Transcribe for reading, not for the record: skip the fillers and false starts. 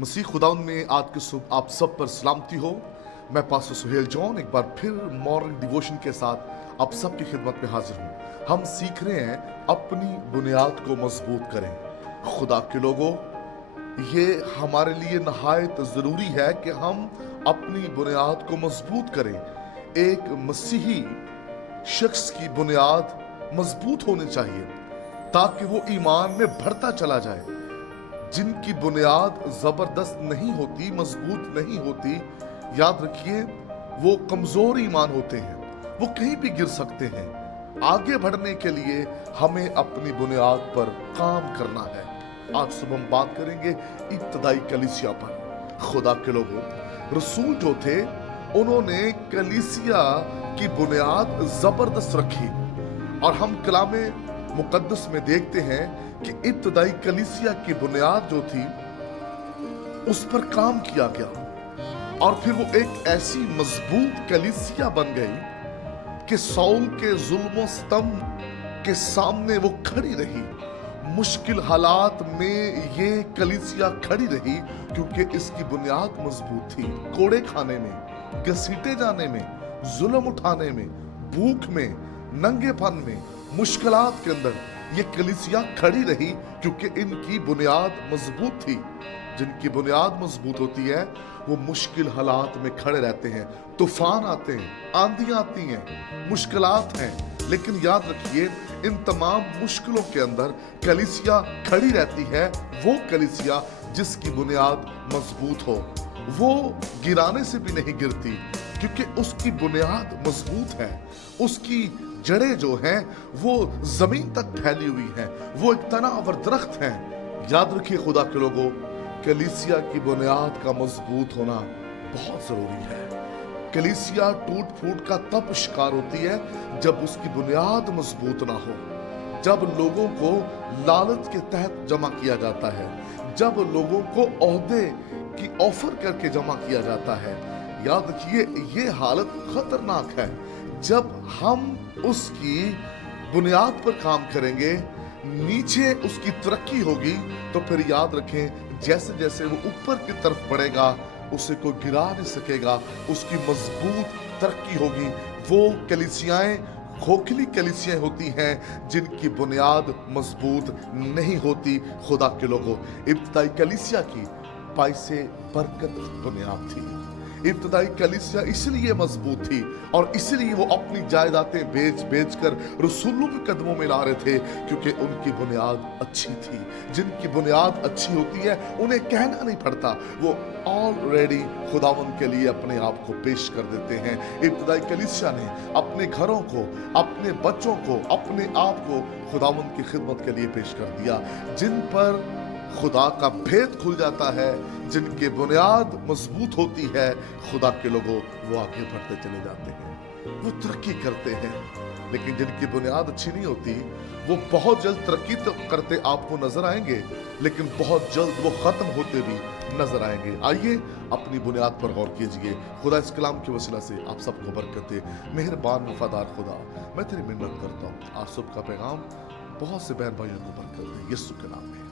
मसीह खुदाउन में आज की सुबह आप सब पर सलामती हो। मैं पास्टर सुहेल जॉन एक बार फिर मॉर्निंग डिवोशन के साथ आप सबकी खिदमत में हाजिर हूँ। हम सीख रहे हैं अपनी बुनियाद को मजबूत करें। खुदा के लोगों, ये हमारे लिए नहायत ज़रूरी है कि हम अपनी बुनियाद को मजबूत करें। एक मसीही शख्स की बुनियाद मजबूत होनी चाहिए ताकि वो ईमान में बढ़ता चला जाए। जिनकी बुनियाद जबरदस्त नहीं होती, मजबूत नहीं होती, याद रखिए वो कमजोर ईमान होते हैं, वो कहीं भी गिर सकते हैं। आगे बढ़ने के लिए हमें अपनी बुनियाद पर काम करना है। आज सुबह हम बात करेंगे इब्तदाई कलीसिया पर। खुदा के लोगों, रसूल जो थे उन्होंने कलीसिया की बुनियाद जबरदस्त रखी और हम कलामे मुकद्दस में देखते हैं कि इब्तदाई कलीसिया की बुनियाद जो थी उस पर काम किया गया और फिर वो एक ऐसी मजबूत कलीसिया बन गई कि सौल के जुल्म सितम के सामने वो खड़ी रही। मुश्किल हालात में ये कलीसिया खड़ी रही क्योंकि इसकी बुनियाद मजबूत थी। कोड़े खाने में, घसीटे जाने में, जुल्म उठाने में, भूख में, नंगेपन में, मुश्किलात के अंदर ये कलीसिया खड़ी रही क्योंकि इनकी बुनियाद मजबूत थी। जिनकी बुनियाद मजबूत होती है वो मुश्किल हालात में खड़े रहते हैं। तूफान आते हैं, आंधियां आती हैं, मुश्किलात हैं, लेकिन याद रखिए इन तमाम मुश्किलों के अंदर कलीसिया खड़ी रहती है। वो कलीसिया जिसकी बुनियाद मजबूत हो, वो गिराने से भी नहीं गिरती क्योंकि उसकी बुनियाद मजबूत है। उसकी जड़ें जो हैं वो जमीन तक फैली हुई हैं, वो एक तनावर दरख्त हैं। याद रखिए खुदा के लोगों, कलीसिया की बुनियाद का मजबूत होना बहुत जरूरी है। कलीसिया टूट फूट का तब शिकार होती है जब उसकी बुनियाद मजबूत ना हो, जब लोगों को लालच के तहत जमा किया जाता है, जब लोगों को ओहदे की ऑफर करके जमा किया जाता है। याद रखिए ये हालत खतरनाक है। जब हम उसकी बुनियाद पर काम करेंगे, नीचे उसकी तरक्की होगी, तो फिर याद रखें जैसे जैसे वो ऊपर की तरफ बढ़ेगा उसे कोई गिरा नहीं सकेगा। उसकी मजबूत तरक्की होगी। वो कलीसियाएं खोखली कलीसियाएं होती हैं जिनकी बुनियाद मजबूत नहीं होती। खुदा के लोगों, इब्तदाई कलीसिया की पैसे बरकत बुनियाद थी। इब्तदाई कलीसिया इसलिए मजबूत थी और इसलिए वो अपनी जायदादें बेच बेच कर रसूलों के कदमों में ला रहे थे क्योंकि उनकी बुनियाद अच्छी थी। जिनकी बुनियाद अच्छी होती है उन्हें कहना नहीं पड़ता, वो ऑलरेडी खुदावन के लिए अपने आप को पेश कर देते हैं। इब्तदाई कलीसिया ने अपने घरों को, अपने बच्चों को, अपने आप को खुदावन की खिदमत के लिए पेश कर दिया। जिन पर खुदा का भेद खुल जाता है, जिनकी बुनियाद मजबूत होती है, खुदा के लोगों वो आगे बढ़ते चले जाते हैं, वो तरक्की करते हैं। लेकिन जिनकी बुनियाद अच्छी नहीं होती वो बहुत जल्द तरक्की तो करते आपको नजर आएंगे, लेकिन बहुत जल्द वो खत्म होते भी नजर आएंगे। आइए अपनी बुनियाद पर गौर कीजिए। खुदा इस कलाम की वसीला से आप सबको बरकत दे। मेहरबान वफादार खुदा, मैं तेरी मिन्नत करता हूँ आप सबका पैगाम बहुत से बहन भाइयों को बरकत दे, यीशु के नाम में।